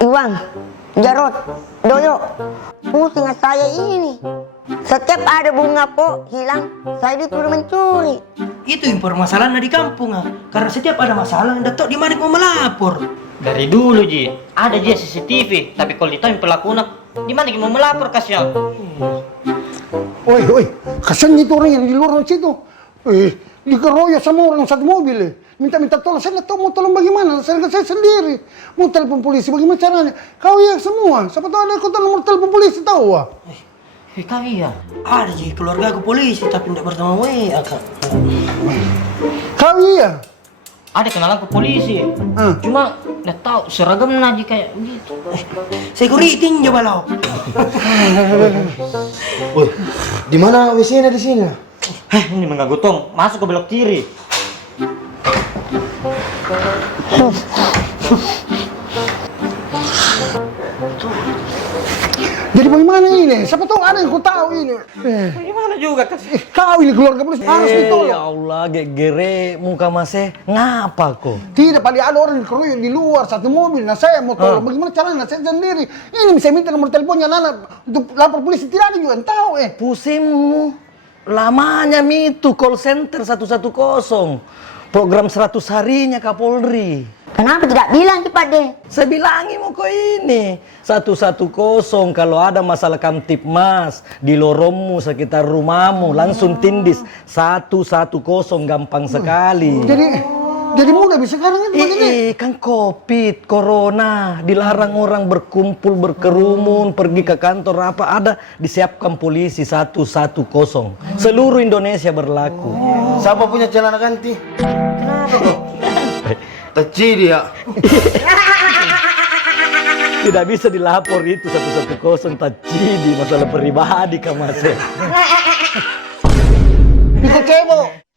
Iwan, Jarot, Doyo, pusing saya ini. Setiap ada bunga po hilang, saya dituduh mencuri. Itu permasalahan di kampung karena setiap ada masalah datuk di mana mau melapor. Dari dulu Ji, ada Ji CCTV, tapi kalau ditanya pelakunya di mana mau melapor kasihan. Oi, kasihan itu orang yang di luar situ. Dikeroyok sama orang satu mobil. Minta tolong, saya nggak tahu mau tolong bagaimana. Saya sendiri mau telepon polisi, bagaimana caranya? Kau ya semua, siapa tahu ada kota nomor telepon polisi tahu ah? Kau iya? Ada Ji keluarga ke polisi tapi tidak bertemu WA kak. Kau iya? Ada kenalan ke polisi. Cuma nggak tahu seragam Naji kayak gitu. Security coba lo. Woi, di mana WC-nya di sini? Ini mengganggu tong, masuk ke belok kiri. Jadi bagaimana ini? Siapa tahu ada yang kau tahu ini. Gimana juga kasih? Kau ini keluarga polisi harus ditolong. Ya Allah, gere muka masih ngapa kok? Tidak, paling ada orang dikeroyok di luar satu mobil. Nah saya mau tolong, bagaimana caranya? Saya sendiri. Ini bisa minta nomor teleponnya Nana untuk lapor polisi. Tidak ada juga yang tahu Pusingmu. Lamanya itu call center 110. Program 100 harinya Kapolri. Kenapa tidak bilang cepat deh? Saya bilangi mau kok ini 110 kalau ada masalah kamtipmas di lorongmu sekitar rumahmu langsung tindis 110 gampang sekali. Jadi mudah bisa sekarang itu begini. Kan COVID, corona, dilarang orang berkumpul, berkerumun, pergi ke kantor apa ada disiapkan polisi 110. Seluruh Indonesia berlaku. Siapa punya celana ganti? Teci dia. Tidak bisa dilapor itu 110 tajidi masalah pribadi kamasnya. Bisa cebok.